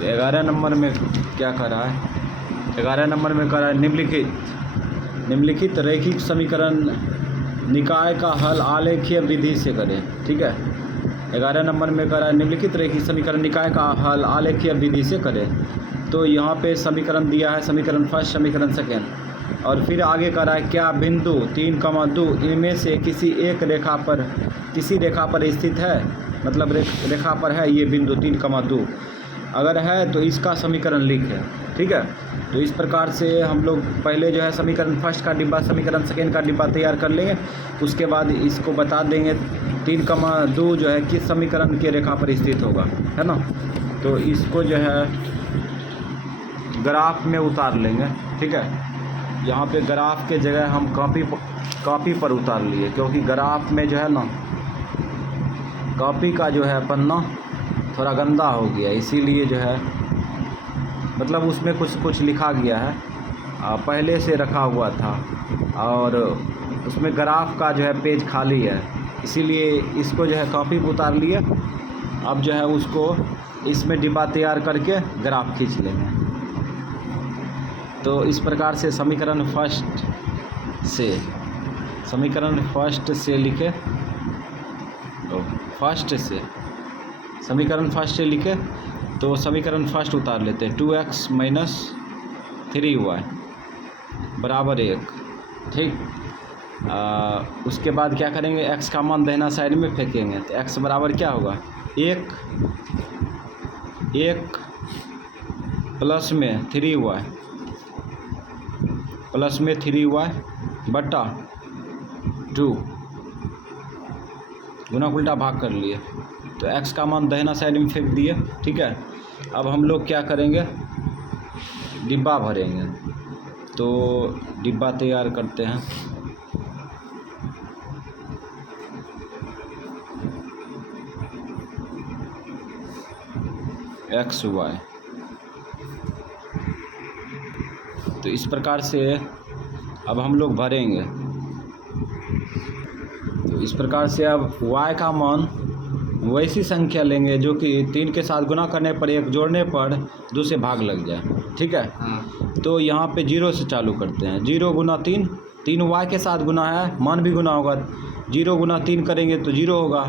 तो 11 नंबर में क्या कर रहा है, 11 नंबर में कर रहा है निम्नलिखित रैखिक समीकरण निकाय का हल आलेखीय विधि से करें। ठीक है, 11 नंबर में कर रहा है निम्नलिखित रैखिक समीकरण निकाय का हल आलेखीय विधि से करें। तो यहाँ पे समीकरण दिया है, समीकरण फर्स्ट, समीकरण सेकेंड, और फिर आगे कर रहा है क्या बिंदु 3,2 इनमें से किसी रेखा पर स्थित है, मतलब रेखा पर है ये बिंदु 3,2, अगर है तो इसका समीकरण लिखें। ठीक है, तो इस प्रकार से हम लोग पहले जो है समीकरण फर्स्ट का डिब्बा, समीकरण सेकेंड का डिब्बा तैयार कर लेंगे। उसके बाद इसको बता देंगे 3,2 जो है किस समीकरण के रेखा पर स्थित होगा, है ना। तो इसको जो है ग्राफ में उतार लेंगे। ठीक है, यहाँ पे ग्राफ के जगह हम कॉपी पर उतार लिए, क्योंकि ग्राफ में जो है ना कॉपी का जो है पन्ना थोड़ा गंदा हो गया, इसीलिए जो है मतलब उसमें कुछ लिखा गया है, पहले से रखा हुआ था और उसमें ग्राफ का जो है पेज खाली है, इसीलिए इसको जो है कॉपी पर उतार लिए। अब जो है उसको इसमें डिब्बा तैयार करके ग्राफ खींच लेंगे। तो इस प्रकार से समीकरण फर्स्ट से लिखे, तो समीकरण फर्स्ट से लिखे, तो समीकरण फर्स्ट उतार लेते हैं 2x - 3y बराबर 1। ठीक, उसके बाद क्या करेंगे, x का मान दाहिना साइड में फेंकेंगे, तो x बराबर क्या होगा 1 प्लस में 3y बटा 2, गुना उल्टा भाग कर लिए, तो x का मान दाहिना साइड में फेंक दिए। ठीक है, अब हम लोग क्या करेंगे, डिब्बा भरेंगे। तो डिब्बा तैयार करते हैं। x y, तो इस प्रकार से अब हम लोग भरेंगे। तो इस प्रकार से अब y का मान वैसी संख्या लेंगे जो कि 3 के साथ गुना करने पर 1 जोड़ने पर 2 से भाग लग जाए। ठीक है, तो यहाँ पे 0 से चालू करते हैं। 0 गुना 3 y के साथ गुना है, मान भी गुना होगा। 0 गुना 3 करेंगे तो 0 होगा,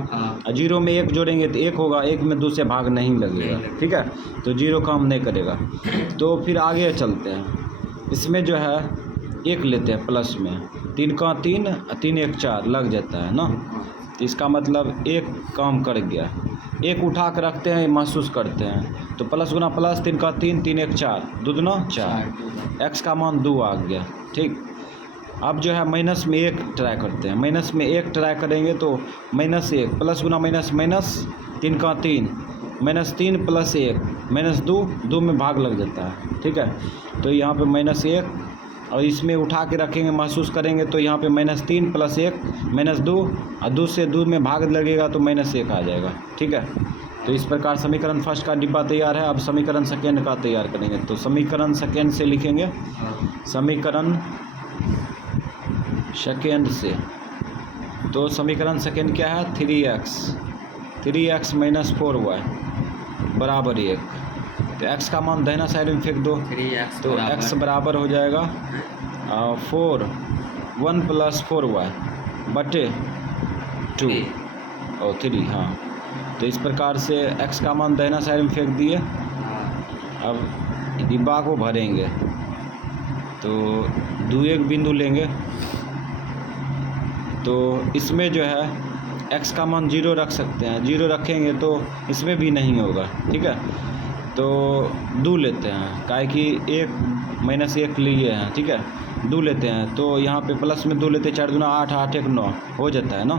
और 0 में 1 जोड़ेंगे तो 1 होगा, 1 में 2 से भाग नहीं लगेगा। ठीक है, तो 0 काम नहीं करेगा। तो फिर आगे चलते हैं, इसमें जो है 1 लेते हैं प्लस में, 3 का 3 3 1 4 लग जाता है ना, तो इसका मतलब 1 काम कर गया। 1 उठा कर रखते हैं, महसूस करते हैं, तो प्लस गुना प्लस, 3 का 3 3 1 4, 2 दूना 4, x का मान 2 आ गया। ठीक, अब जो है माइनस में 1 ट्राई करते हैं, माइनस में 1 ट्राई करेंगे तो -1 प्लस गुना माइनस माइनस, 3 का 3 -3 प्लस 1 -2, 2 में भाग लग जाता है। ठीक है, तो यहाँ पे -1 और इसमें उठा के रखेंगे, महसूस करेंगे तो यहाँ पे -3 प्लस 1 -2, और 2 से 2 में भाग लगेगा तो -1 आ जाएगा। ठीक है, तो इस प्रकार समीकरण फर्स्ट का डिब्बा तैयार है। अब समीकरण सेकेंड का तैयार करेंगे, तो समीकरण सेकेंड से लिखेंगे। समीकरण सेकेंड से, तो समीकरण सेकेंड क्या है 3x - 4y बराबर 1, तो x का मान दाहिना साइड में फेंक दो, तो x बराबर हो जाएगा 1 + 4y बटे 2 और 3। हाँ, तो इस प्रकार से x का मान दाहिना साइड में फेंक दिए। अब डिब्बा को भरेंगे, तो 2 एक बिंदु लेंगे, तो इसमें जो है x का मान 0 रख सकते हैं, 0 रखेंगे तो इसमें भी नहीं होगा। ठीक है, तो 2 लेते हैं, काहे कि 1 -1 लिए हैं। ठीक है, 2 लेते हैं, तो यहाँ पे प्लस में 2 लेते हैं, 4 दूना 8 8 1 9 हो जाता है ना,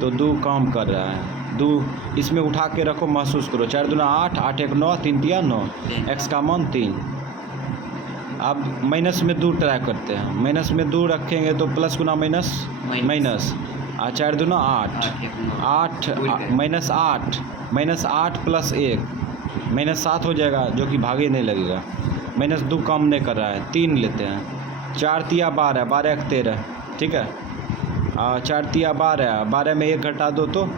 तो 2 काम कर रहा है। 2 इसमें उठा के रखो, महसूस करो, 4 दूना 8 8 1 9 3 3 9, x का मान 3। अब माइनस में 2 ट्राई करते हैं, माइनस में 2 रखेंगे तो प्लस गुना माइनस, 4 दूना 8 8 -8 प्लस 1 -7 हो जाएगा, जो कि भागे नहीं लगेगा। -2 काम नहीं कर रहा है, 3 लेते हैं, 4 तिया 12 12 1 13। ठीक है, 4 तिया 12 12 में 1 घटा दो तो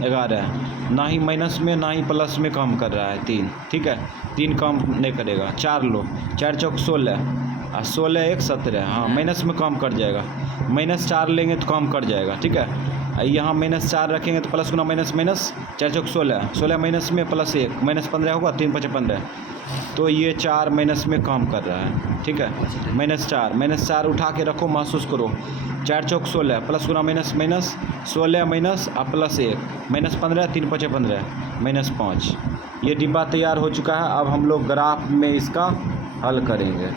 11 है, ना ही माइनस में ना ही प्लस में काम कर रहा है 3, ठीक है, 3 काम नहीं करेगा। 4 लो, 4 चौक 16 और 16 1 17, हाँ माइनस में काम कर जाएगा। -4 लेंगे तो काम कर जाएगा, ठीक है। यहाँ -4 रखेंगे तो प्लस गुना माइनस माइनस, 4 चौक 16, 16 माइनस में प्लस 1, -15 होगा, 3 5 15, तो ये 4 माइनस में काम कर रहा है, ठीक है। -4 उठा के रखो, महसूस करो। 4 चौक 16 प्लस गुना माइनस माइनस, 16 माइनस और प्लस 1, -15, 3 5 15, -5। ये डिब्बा तैयार हो चुका है। अब हम लोग ग्राफ में इसका हल करेंगे।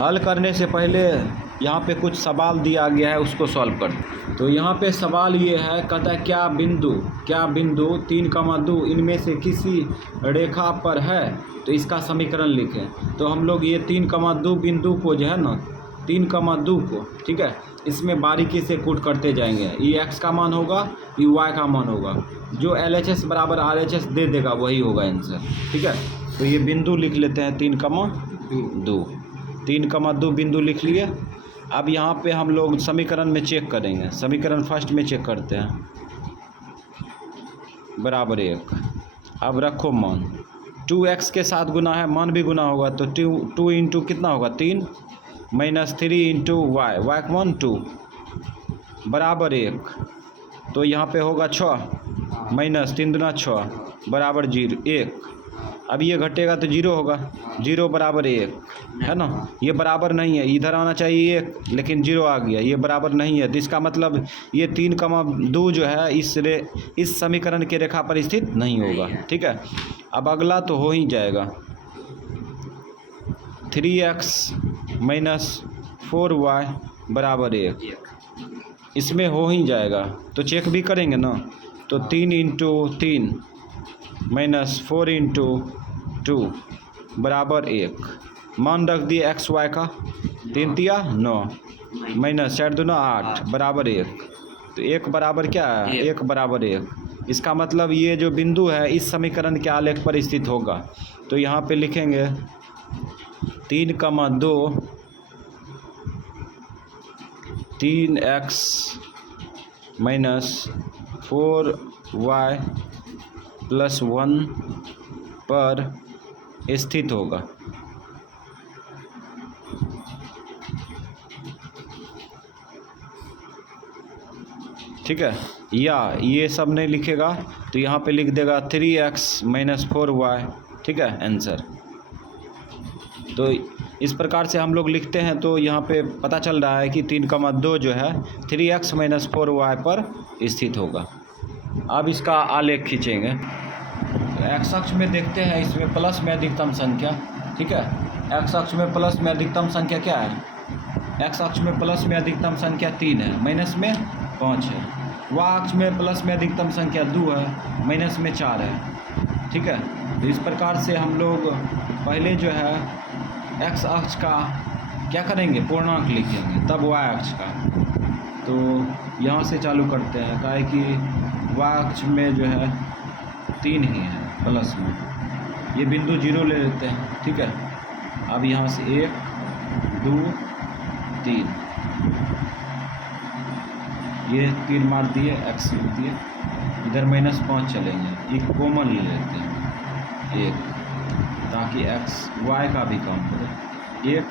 हल करने से पहले यहाँ पे कुछ सवाल दिया गया है, उसको सॉल्व कर। तो यहाँ पे सवाल ये है, कहता है क्या बिंदु 3,2 इनमें से किसी रेखा पर है, तो इसका समीकरण लिखें। तो हम लोग ये 3,2 बिंदु को जो है ना, 3,2 को, ठीक है, इसमें बारीकी से कूट करते जाएंगे। ये x का मान होगा, ये y का मान होगा, जो LHS बराबर RHS दे देगा वही होगा आंसर, ठीक है। तो ये बिंदु लिख लेते हैं 3,2 बिंदु लिख लिए। अब यहाँ पे हम लोग समीकरण में चेक करेंगे। समीकरण फर्स्ट में चेक करते हैं, बराबर 1। अब रखो मान, 2x के साथ गुना है, मान भी गुना होगा, तो 2 इंटू कितना होगा 3, -3 इंटू y का मान 2 बराबर 1। तो यहाँ पे होगा 6, -3 दूना 6 बराबर 0 1। अब ये घटेगा तो 0 होगा, 0 बराबर 1 है ना। ये बराबर नहीं है, इधर आना चाहिए 1, लेकिन 0 आ गया, ये बराबर नहीं है। तो इसका मतलब ये 3,2 जो है इस समीकरण के रेखा पर स्थित नहीं होगा, ठीक है। अब अगला तो हो ही जाएगा, 3x - 4y बराबर 1, इसमें हो ही जाएगा। तो चेक भी करेंगे ना, तो 3 इंटू 3 -4 इंटू 2 बराबर 1। मान रख दिए एक्स वाई का, 3 तिया 9 -4 दूना 8 बराबर 1। तो 1 बराबर क्या है, 1 बराबर 1। इसका मतलब ये जो बिंदु है इस समीकरण के आलेख पर स्थित होगा। तो यहाँ पे लिखेंगे 3,2 3x - 4y + 1 पर स्थित होगा। ठीक है, या ये सब नहीं लिखेगा तो यहाँ पे लिख देगा 3x - 4y, ठीक है आंसर। तो इस प्रकार से हम लोग लिखते हैं। तो यहाँ पे पता चल रहा है कि 3,2 जो है 3x - 4y पर स्थित होगा। अब इसका आलेख खींचेंगे। एक्स अक्ष में देखते हैं, इसमें प्लस में अधिकतम संख्या, ठीक है। एक्स अक्ष में प्लस में अधिकतम संख्या क्या है, एक्स अक्ष में प्लस में अधिकतम संख्या 3 है, माइनस में 5 है। वाई अक्ष में प्लस में अधिकतम संख्या 2 है, माइनस में 4 है, ठीक है। तो इस प्रकार से हम लोग पहले जो है एक्स अक्ष का क्या करेंगे, पूर्णांक लिखेंगे, तब वाई अक्ष का। तो यहाँ से चालू करते हैं, काहे कि वाई अक्ष में जो है 3 ही है प्लस में, ये बिंदु 0 ले लेते हैं, ठीक है। अब यहाँ से 1 2 3, ये 3 मार दिए, एक्स लिख दिए, इधर -5 चलेंगे, एक कॉमन ले लेते हैं 1, ताकि एक्स वाई का भी काम करे। 1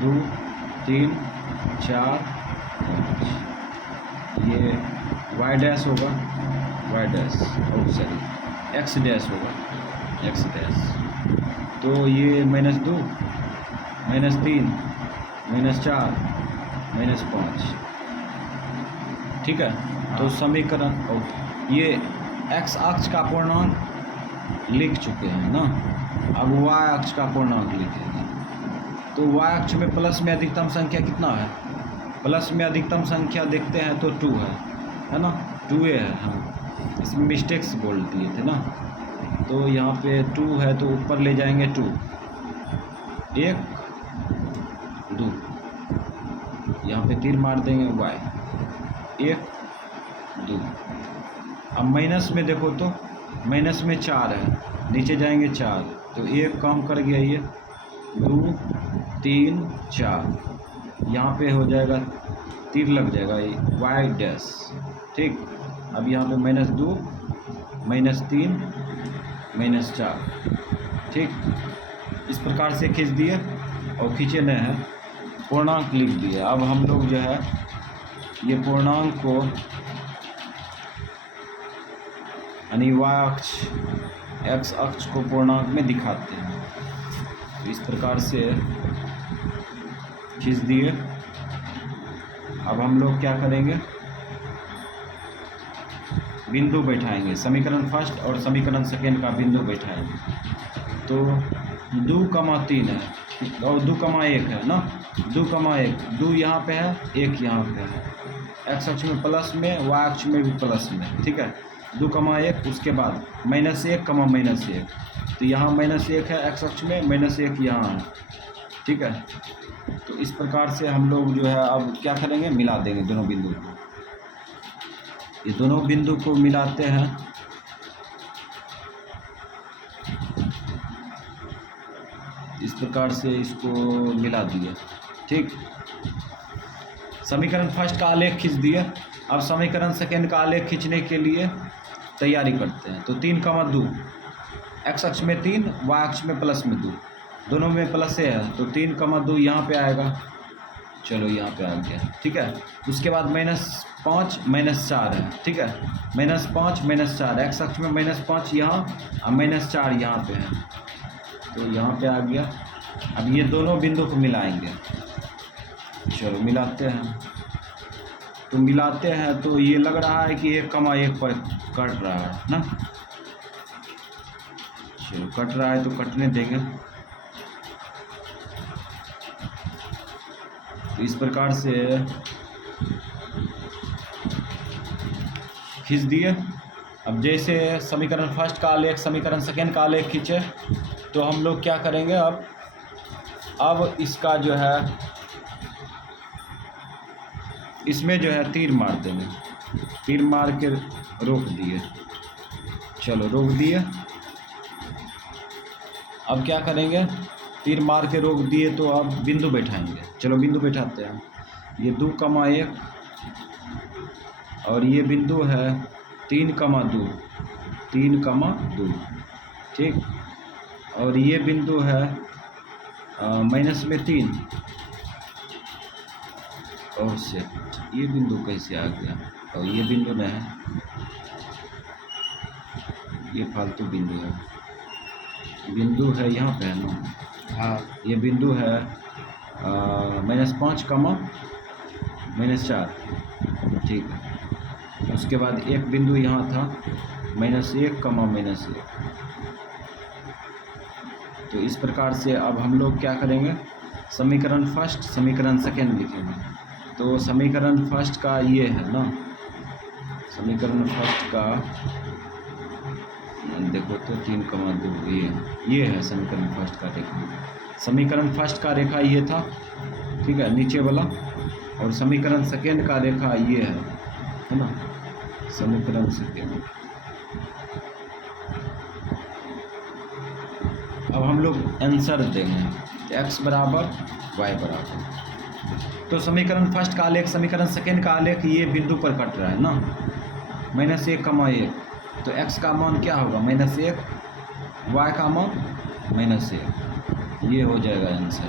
2 3 4 5, ये वाई डैश होगा, वाई डैश, और सॉरी एक्स डैश होगा, एक्स डैश। तो ये -2 -3 -4 -5, ठीक है। तो समीकरण, और ये एक्स अक्ष का पूर्णांक लिख चुके हैं ना, अब वाई अक्ष का पूर्णांक लिखेंगे। तो वाई अक्ष में प्लस में अधिकतम संख्या कितना है, प्लस में अधिकतम संख्या देखते हैं तो 2 है ना, 2a है, हाँ इसमें मिस्टेक्स बोल दिए थे ना। तो यहाँ पे 2 है तो ऊपर ले जाएंगे 2, 1 2, यहाँ पे 3 मार देंगे y, 1 2। अब माइनस में देखो तो माइनस में 4 है, नीचे जाएंगे 4, तो 1 कम कर गया, ये 2 3 4, यहाँ पे हो जाएगा 3 लग जाएगा, ये y डैश, ठीक। अब यहाँ पे -2 -3 -4, ठीक। इस प्रकार से खींच दिए और खींचे नहीं हैं, पूर्णांक लिख दिए। अब हम लोग जो है ये पूर्णांक को यानी y अक्ष x अक्ष को पूर्णांक में दिखाते हैं। तो इस प्रकार से खींच दिए। अब हम लोग क्या करेंगे, बिंदु बैठाएंगे, समीकरण फर्स्ट और समीकरण सेकेंड का बिंदु बैठाएंगे। तो 2,3 है और 2,1 है ना, 2,1, 2 यहाँ पे है, 1 यहाँ पे है, x अक्ष में प्लस में, y अक्ष में भी प्लस में, ठीक है। 2,1 उसके बाद -1, तो यहाँ -1 है x अक्ष में, -1 यहाँ है, ठीक है। तो इस प्रकार से हम लोग जो है अब क्या करेंगे, मिला देंगे दोनों बिंदु को। ये दोनों बिंदु को मिलाते हैं। इस प्रकार से इसको मिला दिए, ठीक। समीकरण फर्स्ट का आलेख खींच दिए। अब समीकरण सेकेंड का आलेख खींचने के लिए तैयारी करते हैं। तो 3,2, x अक्ष में 3, y अक्ष में प्लस में 2, दोनों में प्लस से है, तो 3,2 यहाँ पे आएगा। चलो यहाँ पे आ गया, ठीक है। उसके बाद -5 -4 है, ठीक है। -5 -4, x अक्ष में -5 यहाँ और -4 यहाँ पे है, तो यहाँ पे आ गया। अब ये दोनों बिंदु को मिलाएंगे। चलो मिलाते हैं। तो मिलाते हैं तो ये लग रहा है कि 1,1 पर कट रहा है ना। चलो कट रहा है तो कटने देंगे। तो इस प्रकार से खींच दिए। अब जैसे समीकरण फर्स्ट का आलेख समीकरण सेकेंड का आलेख खींचे, तो हम लोग क्या करेंगे, अब इसका जो है इसमें जो है तीर मार देंगे। तीर मार के रोक दिए। चलो रोक दिए। अब क्या करेंगे, तीर मार के रोक दिए तो अब बिंदु बैठाएंगे। चलो बिंदु बैठाते हैं। ये 2,1 और ये बिंदु है 3,2, 3,2, ठीक। और ये बिंदु है -3। और सेट ये बिंदु कैसे आ गया, और ये बिंदु नहीं है, ये फालतू बिंदु है। बिंदु है यहाँ पे है ना, हाँ ये बिंदु है -5, -4, ठीक है। उसके बाद एक बिंदु यहाँ था -1, -1। तो इस प्रकार से अब हम लोग क्या करेंगे, समीकरण फर्स्ट समीकरण सेकेंड लिखेंगे। तो समीकरण फर्स्ट का ये है ना, समीकरण फर्स्ट का देखो तो 3,2 ये है समीकरण फर्स्ट का रेखा। समीकरण फर्स्ट का रेखा ये था, ठीक है, नीचे वाला। और समीकरण सेकेंड का रेखा ये है ना, समीकरण सेकेंड। अब हम लोग आंसर देंगे, x बराबर y बराबर। तो समीकरण फर्स्ट का आलेख समीकरण सेकेंड का आलेख ये बिंदु पर कट रहा है ना, -1,1। तो x का मान क्या होगा, -1, y का मान -1। ये हो जाएगा आंसर।